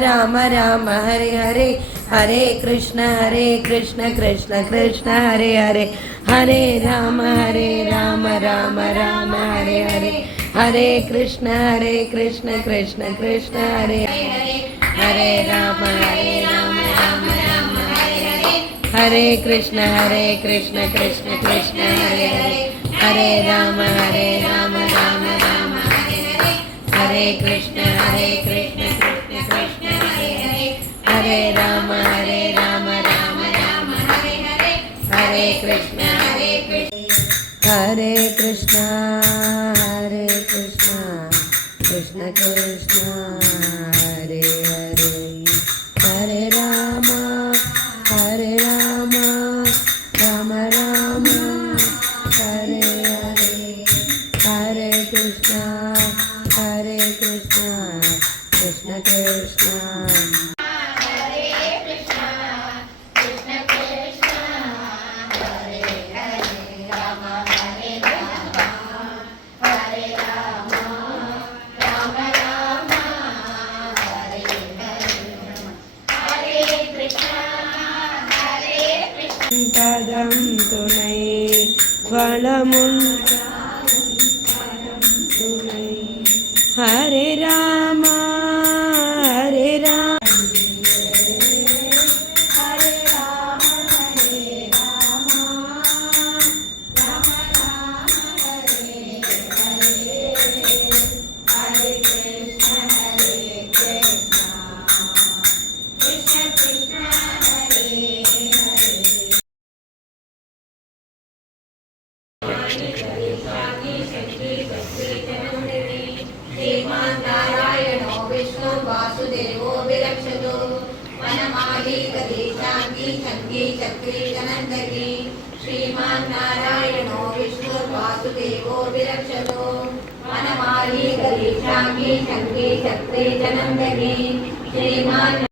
राम राम हरे हरे हरे कृष्ण कृष्ण कृष्ण हरे हरे हरे राम राम राम हरे हरे हरे कृष्ण कृष्ण कृष्ण हरे हरे राम राम राम हरे कृष्ण कृष्ण कृष्ण हरे हरे हरे राम राम राम हरे कृष्ण कृष्ण कृष्ण हरे हरे हरे राम राम हरे हरे हरे कृष्ण हरे कृष्ण कृष्ण कृष्ण हरे हरे हरे राम राम राम हरे हरे हरे कृष्ण कृष्ण कृष्ण पदं तुनै वलमुण्ड तुनै हरे राम नारायणो विष्णु वासुदेवो विरक्षतु वनमाली कदीशांगी शंगी चक्री जनंदगी श्रीमान नारायणो विष्णु वासुदेवो विरक्षतु वनमाली कदीशांगी शंगी चक्री जनंदगी श्रीमान